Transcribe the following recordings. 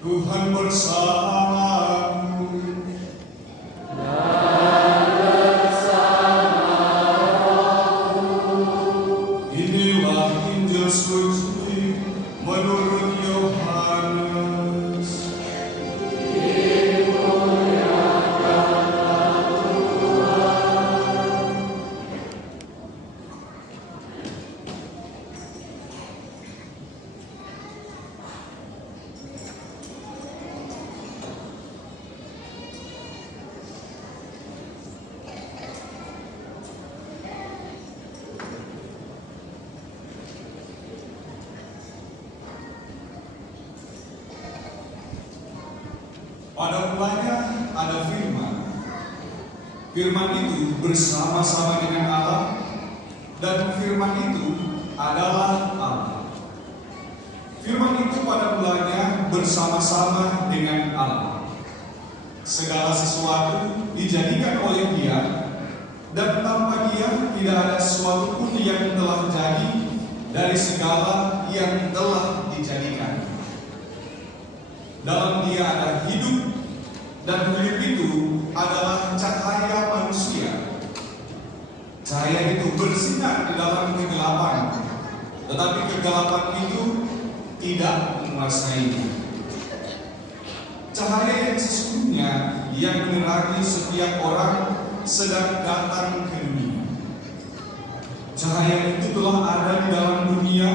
Tuhan bersamamu. Inilah Injil suci menurut Yohanes. Pada mulanya ada firman. Firman itu bersama-sama dengan Allah, dan firman itu adalah Allah. Firman itu pada mulanya bersama-sama dengan Allah. Segala sesuatu dijadikan oleh Dia, dan tanpa Dia tidak ada sesuatu pun yang telah jadi dari segala yang telah dijadikan. Dalam Dia ada hidup, dan hidup itu adalah cahaya manusia. Cahaya itu bersinar di dalam kegelapan, tetapi kegelapan itu tidak menguasainya. Cahaya yang sesungguhnya yang menerangi setiap orang sedang datang ke dunia. Cahaya itu telah ada di dalam dunia,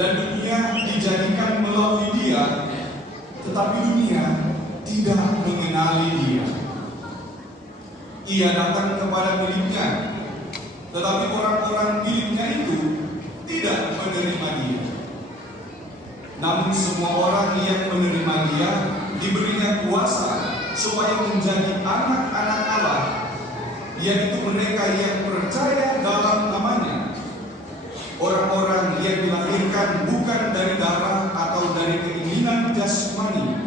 dan dunia dijadikan melalui Dia, tetapi dunia tidak mengenali Dia. Ia datang kepada miliknya, tetapi orang-orang miliknya itu tidak menerima Dia. Namun semua orang yang menerima Dia diberinya kuasa supaya menjadi anak-anak Allah, yaitu mereka yang percaya dalam namanya. Orang-orang yang dilahirkan bukan dari darah atau dari keinginan jasmani,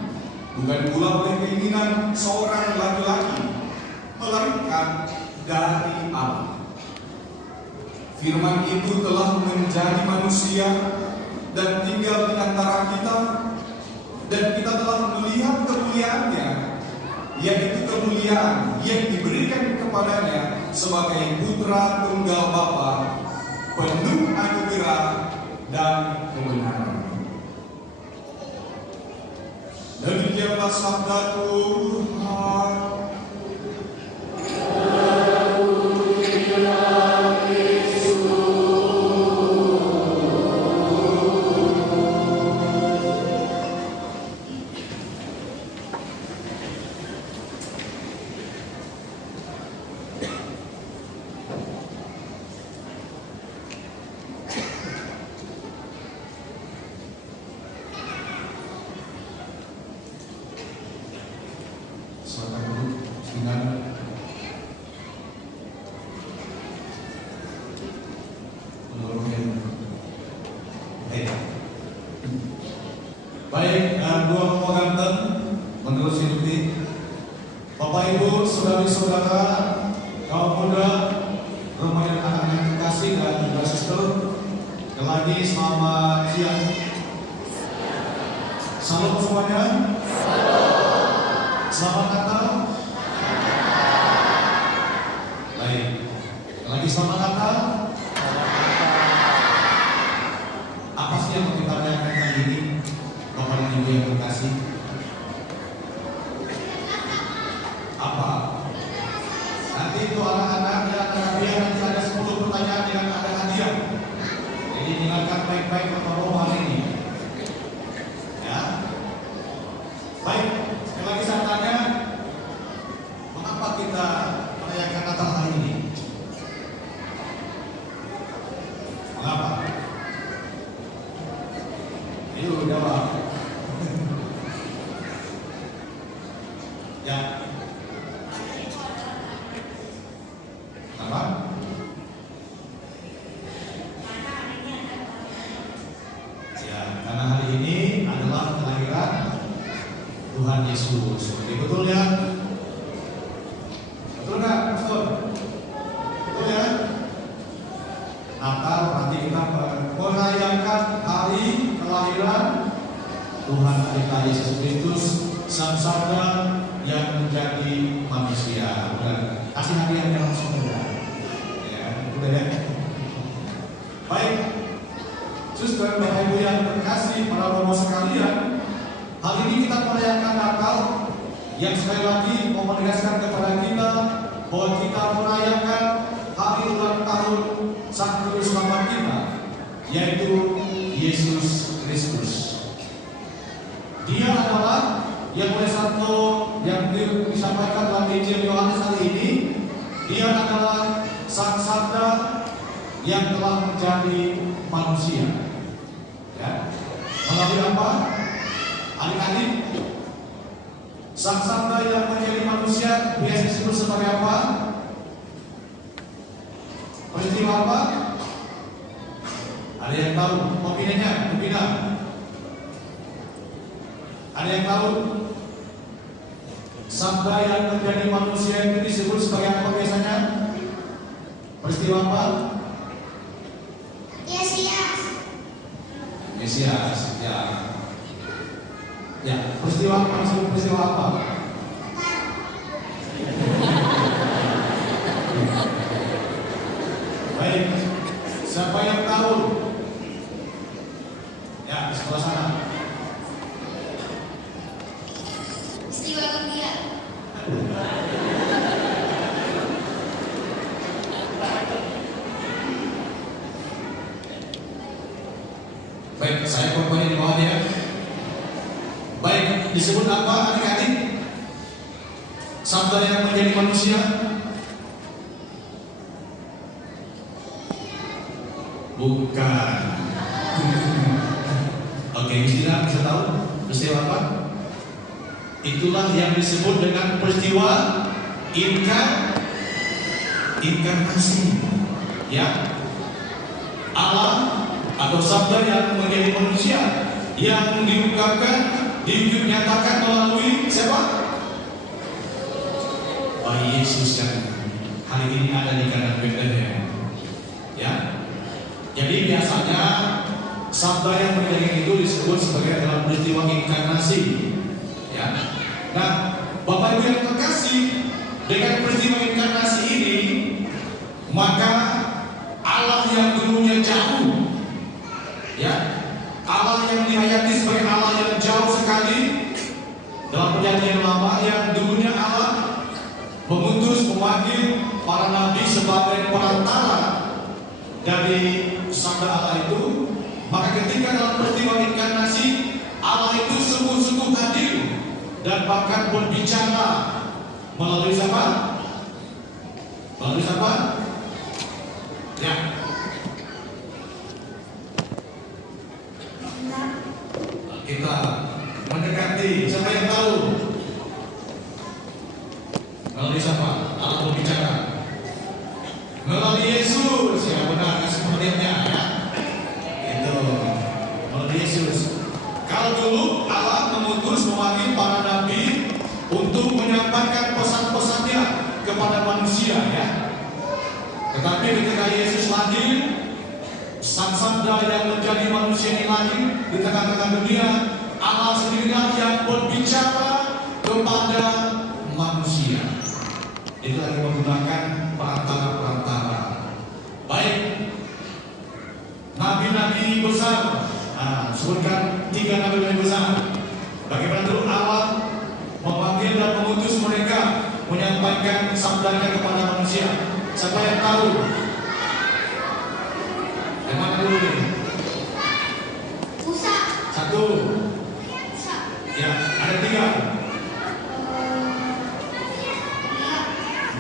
bukan pula oleh keinginan seorang laki-laki, melainkan dari Allah. Firman itu telah menjadi manusia dan tinggal di antara kita, dan kita telah melihat kemuliaannya, yaitu kemuliaan yang diberikan kepadanya sebagai putra tunggal Bapa, penuh anugerah dan kebenaran. Demikianlah sabda Tuhan. Baik, dua kelompok ganteng menurut Sinuti. Bapak Ibu, saudari-saudara, kaum muda, remaja, anak yang terkasih dan juga sister, sekali lagi selamat siang. Salam semuanya. Selamat Natal. Baik, lagi selamat Natal. Apa sih yang mau kita tanyakan kali ini? Bapak dan Ibu yang terkasih, apa? Nanti itu anak-anak yang hadiah, nanti ada 10 pertanyaan yang ada hadiah. Jadi dengarkan baik-baik Bapak Romo hari ini. Ya. Baik, sekali lagi saya tanya, mengapa kita merayakan Natal hari ini? Mengapa? Ayo jawab. Ya. Apa? Ya, karena hari ini adalah kelahiran Tuhan Yesus. Betul ya? Betul nggak, Pastor? Betul ya? Natal berarti kita merayakan hari kelahiran Tuhan kita Yesus Kristus, Sang Sabda yang menjadi manusia. Udah, kasih hadiahnya langsung aja. Ya, udah ya. Baik, Saudara Bapak Ibu yang terkasih, para romo sekalian, hari ini kita merayakan Natal yang sekali lagi mau menegaskan kepada kita bahwa kita merayakan hari ulang tahun Sang Juru Selamat kita, yaitu Yesus Kristus. Dia adalah yang oleh satu yang disampaikan dalam Injil Yohanes hari ini, dia adalah Sang Sabda yang telah menjadi manusia. Ya. Melalui apa? Adik-adik, Sang Sabda yang menjadi manusia biasa disebut sebagai apa? Peristiwa apa? Ada yang tahu? Opininya? Ada yang tahu? Sabda yang menjadi manusia itu disebut sebagai apa biasanya? Peristiwa apa? Mesias, ya. Ya, peristiwa apa? Baik, siapa yang tahu? Ya, di sebelah sana. Peristiwa Gembira. Baik, saya pokoknya di bawah ya. Baik, disebut apa adik-adik? Sabda yang menjadi manusia? Bukan. Oke, istilah bisa tahu peristiwa apa? Itulah yang disebut dengan peristiwa inkarnasi. Ya, Allah atau sabda yang menjadi manusia yang dinyatakan melalui siapa? Bayi Yesus yang hari ini ada di kandang Bethlehem. Ya, jadi biasanya sabda yang menjadi itu disebut sebagai dalam peristiwa inkarnasi. Ya, nah Bapak Ibu yang terkasih, dengan peristiwa inkarnasi ini maka Allah yang dulunya jauh, ya, Allah yang dihayati sebagai Allah yang jauh sekali dalam perjanjian lama, yang dulunya Allah mengutus memanggil para nabi sebagai perantara dari sabda Allah itu, maka ketika dalam peristiwa inkarnasi Allah itu sungguh-sungguh hadir dan bahkan berbicara melalui siapa? Melalui siapa? Ya. Kita mendekati, siapa yang tahu? Melalui siapa? Allah berbicara melalui Yesus, ya benar, kasih pengertiannya ya. Itu melalui Yesus. Kalau dulu Allah mengutus memanggil para nabi untuk menyampaikan pesan-pesannya kepada manusia ya. Tetapi ketika Yesus lahir, Sang Sabda yang menjadi manusia ini lahir di tengah-tengah dunia, Allah sendirilah yang berbicara kepada manusia. Itu lagi menggunakan perantara-perantara. Baik, nabi-nabi besar. Nah, sebutkan 3 nabi-nabi besar. Bagaimana dulu Allah memanggil dan mengutus mereka menyampaikan sabdanya kepada manusia. Siapa yang tahu? Yang mana dulu nih? Musa. 1. Musa. Ya, ada 3.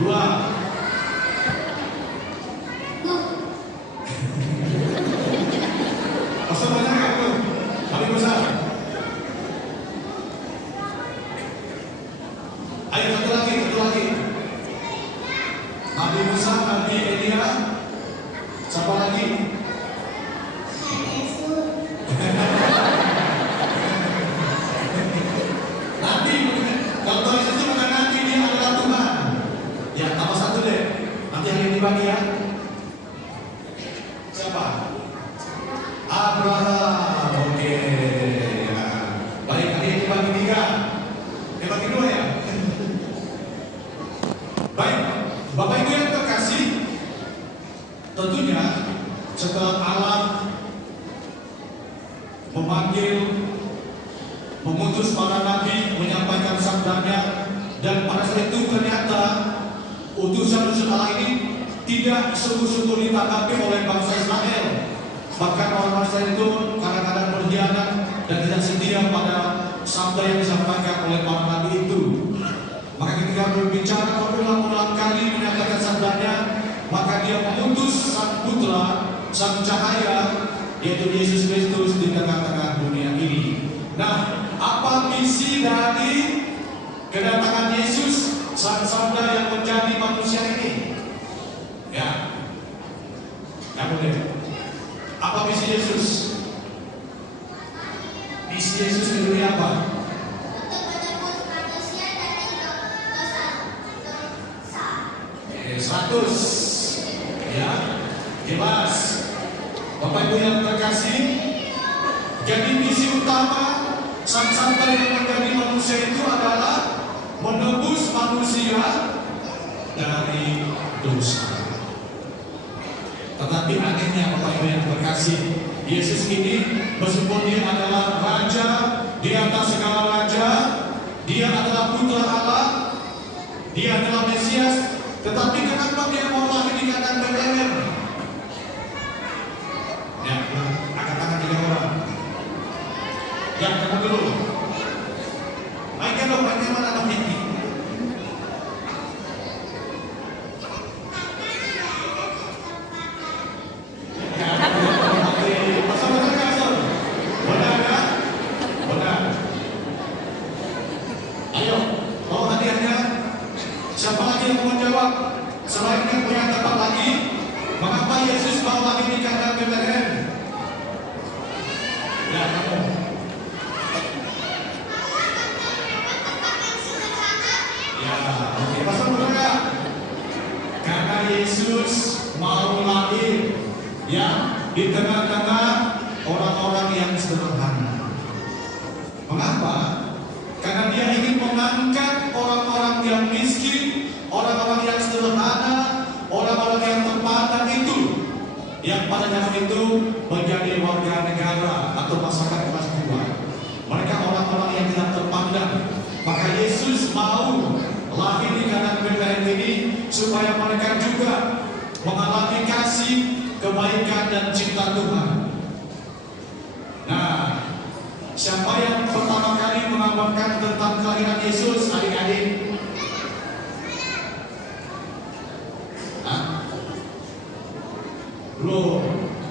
2. Nuh. Pasal banyak kan tuh? Nabi besar. Ayo satu lagi. Nabi Musa, Nabi Elia, siapa lagi? Nabi, kalau tulis itu bukan nabi, dia adalah Tuhan. Ya, tambah 1 deh. Nanti hari ini bagi ya. Siapa? Abraham. Oke. Ya. mengutus para nabi menyampaikan sabdanya, dan pada saat itu ternyata utusan Allah ini tidak sungguh-sungguh ditanggapi oleh bangsa Israel. Bahkan orang bangsa itu kadang-kadang berkhianat dan tidak setia pada sabda yang disampaikan oleh para nabi itu. Maka ketika berbicara berulang-ulang kali menyatakan sabdanya, maka dia mengutus sang putra, sang cahaya, yaitu Yesus Kristus di tengah-tengah dunia ini. Nah, apa misi dari kedatangan Yesus, sang sabda yang menjadi manusia ini? Ya, boleh. Apa misi Yesus? Misi Yesus di dunia apa? Untuk menebus manusia dari dosa. 100. Ya, jelas. Bapak Ibu yang terkasih, jadi misi utama sang sabda yang menjadi manusia itu adalah menebus manusia dari dosa. Tetapi anehnya Bapak Ibu yang terkasih, Yesus ini meskipun dia adalah Raja di atas segala raja, dia adalah Putra Allah, dia adalah Mesias, tetapi kenapa dia mau lahir di kandang Betlehem? Ya, angkat tangan 3 orang. Ya, kamu dulu. Mainkan dong, mainkan mana Bang Diki? Siapa lagi yang mau jawab? Selain yang punya tempat lagi, mengapa Yesus mau lagi di kandang Betlehem? Ya, kamu. Ya, oke. Pasal berapa? Karena Yesus mau lahir, ya, di tengah-tengah orang-orang yang sederhana. Mengapa? Karena dia ingin mengangkat orang-orang yang miskin, orang-orang yang sederhana, orang-orang yang terpandang itu, yang pada zaman itu menjadi warga negara atau masyarakat kelas 2. Mereka orang-orang yang tidak terpandang. Maka Yesus mau lahir di kandang Betlehem ini supaya mereka juga mengalami kasih, kebaikan dan cinta Tuhan. Nah, siapa yang pertama kali mengabarkan tentang kelahiran Yesus, adik-adik? Belum.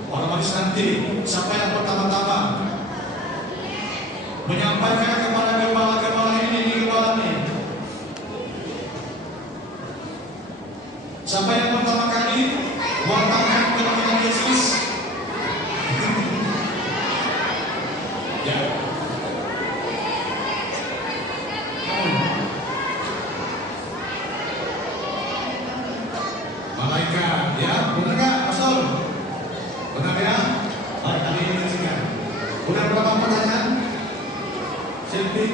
Orang masih nanti. Siapa yang pertama-tama menyampaikan kepada gembala-gembala ini gembala ini? Siapa yang pertama kali wartakan kelahiran Yesus? Ya. Malaikat, ya, benar nggak, Pastor? Benar ya? Baik, kali ini kasihkan. Udah berapa pertanyaan? Silvi?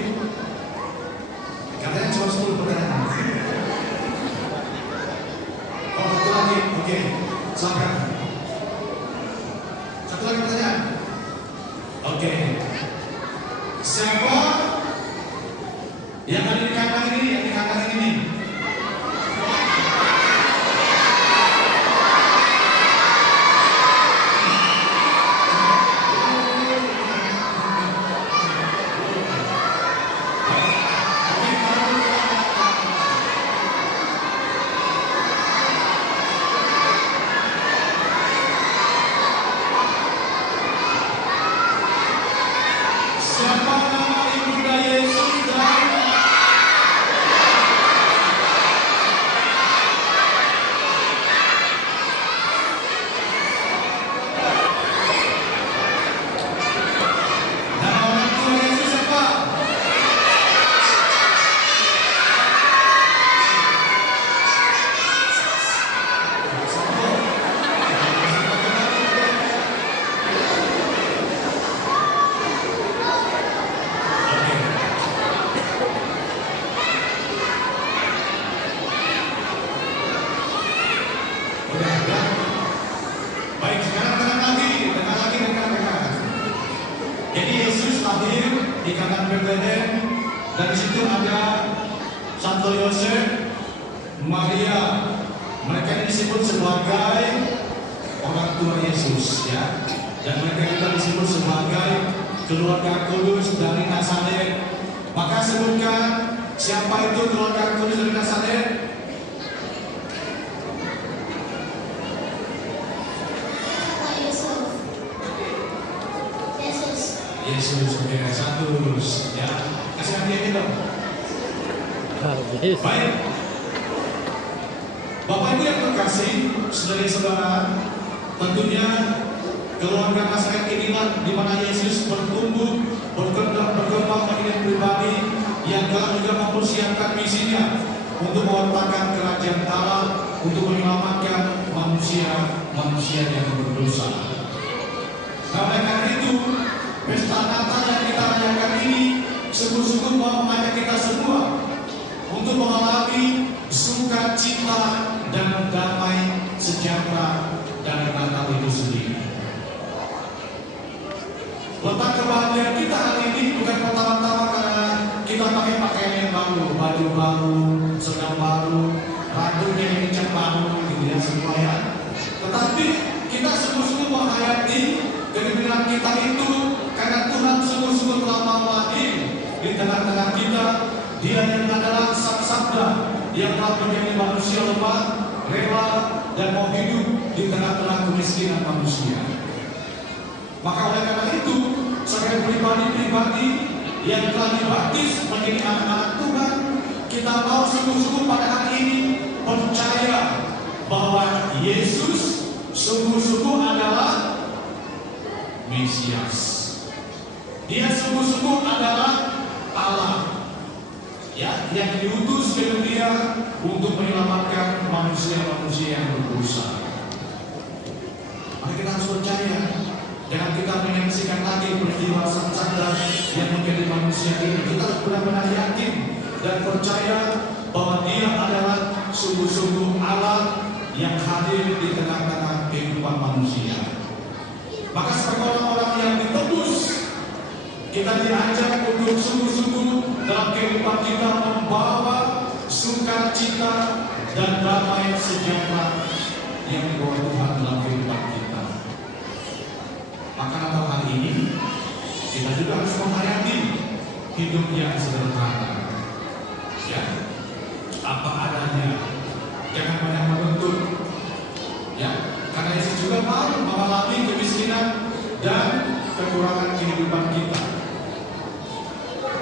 Katanya cuma 10 pertanyaan. Oh, satu lagi, oke. Silakan. Satu lagi pertanyaan. Oke. Siapa yang ada di kandang ini? Yang di kandang ini? Siapa nama ikatan Bethlehem, dan di situ ada Santo Yosef, Maria. Mereka ini disebut sebagai orang tua Yesus, ya. Dan mereka juga disebut sebagai keluarga kudus dari Nazaret. Maka sebutkan siapa itu keluarga kudus dari Nazaret? Yesus, oke, Santus, ya. Kasih hadiah ini dong. Baik. Bapak Ibu yang terkasih, saudara-saudara, tentunya keluarga Nazaret inilah di mana Yesus bertumbuh, berkembang menjadi pribadi yang telah juga mempersiapkan misinya untuk mewartakan kerajaan Allah, untuk menyelamatkan manusia yang berdosa. Nah, oleh karena itu, pesta Natal yang kita rayakan ini sungguh-sungguh mau mengajak kita semua untuk mengalami sukacita dan damai sejahtera dari Natal itu sendiri. Letak kebahagiaan kita hari ini bukan pertama-tama karena kita pakai pakaian yang baru, baju baru, seragam baru, rambutnya yang dicat baru, gitu ya, semua ya. Tetapi kita sungguh-sungguh menghayati kegembiraan kita itu karena Tuhan sungguh-sungguh telah mau hadir di tengah-tengah kita. Dia yang adalah Sang Sabda yang telah menjadi manusia lemah, rela, dan mau hidup di tengah-tengah kemiskinan manusia. Maka oleh karena itu, sebagai pribadi-pribadi yang telah dibaptis menjadi anak-anak Tuhan, kita mau sungguh-sungguh pada hari ini percaya bahwa Yesus sungguh-sungguh adalah Mesias. Dia sungguh-sungguh adalah Allah, ya, yang diutus ke dunia untuk menyelamatkan manusia-manusia yang berdosa. Maka kita harus percaya. Jangan kita menyaksikan lagi peristiwa Sang Sabda yang menjadi manusia ini. Kita harus benar-benar yakin dan percaya bahwa Dia adalah sungguh-sungguh Allah yang hadir di tengah-tengah kehidupan manusia. Maka sebagai orang-orang yang ditebus, kita diajak untuk sungguh-sungguh dalam kehidupan kita membawa sukacita dan damai sejahtera yang dibawa Tuhan dalam kehidupan kita. Maka Natal hari ini kita juga harus menghayati hidup yang sederhana, ya, apa adanya, jangan banyak menuntut, ya, karena Yesus juga mau mengalami kemiskinan dan kekurangan kehidupan kita.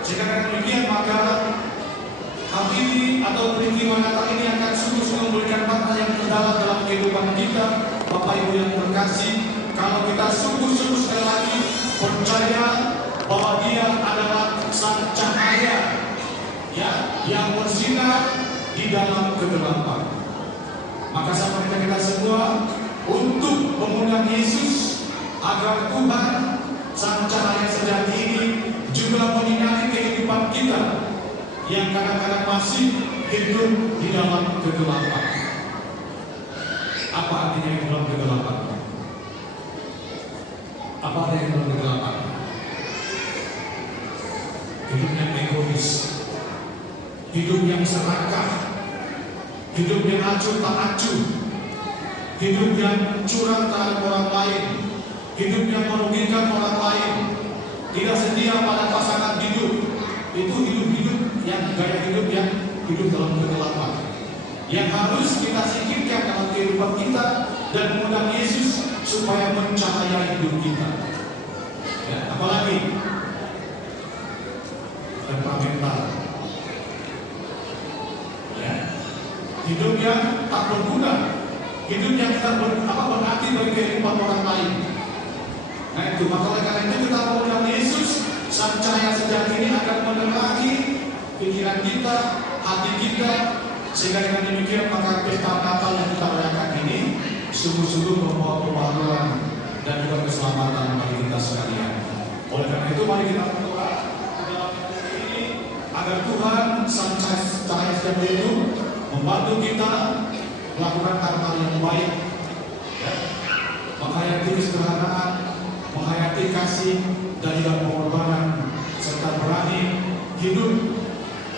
Jika dengan demikian, maka hal ini atau peristiwa Natal ini akan sungguh-sungguh memberikan makna yang mendalam dalam kehidupan kita. Bapak Ibu yang terkasih, kalau kita sungguh-sungguh sekali lagi percaya bahwa Dia adalah Sang Cahaya, ya, yang bersinar di dalam kegelapan, maka sama kita semua untuk mengundang Yesus agar Tuhan Sang Cahaya sejati ini juga menyinari kehidupan kita yang kadang-kadang masih hidup di dalam kegelapan. Apa artinya di dalam kegelapan? Apa ada yang dalam kegelapan? Hidup yang egois, hidup yang serakah, hidup yang acuh tak acuh, hidup yang curang terhadap orang lain, hidup yang merugikan orang lain, tidak setia pada pasangan hidup. Itu hidup-hidup yang gaya hidup yang hidup dalam kegelapan, yang harus kita singkirkan dalam kehidupan kita dan mengundang Yesus supaya mencahaya hidup kita. Ya, apalagi temperamental, ya, hidup yang tak berguna, hidup yang tidak berarti bagi kehidupan orang lain. Nah itu, maka oleh karena itu kita mengundang Yesus, Sang Cahaya sejati ini akan menerangi pikiran kita, hati kita, sehingga dengan demikian maka pesta Natal yang kita rayakan ini sungguh-sungguh membawa kebahagiaan dan juga keselamatan bagi kita sekalian. Oleh karena itu mari kita berdoa dalam ini agar Tuhan Sang Cahaya sejati itu membantu kita melakukan hal-hal yang baik, ya, menghayati kesederhanaan, menghayati kasih dan juga pengorbanan serta hidup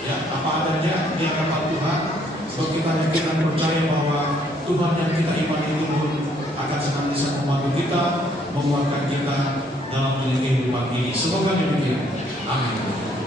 ya apa adanya di hadapan Tuhan. So kita yakin dan percaya bahwa Tuhan yang kita imani itu pun akan senantiasa membantu kita, menguatkan kita dalam menjalani kehidupan ini. Semoga demikian. Amin.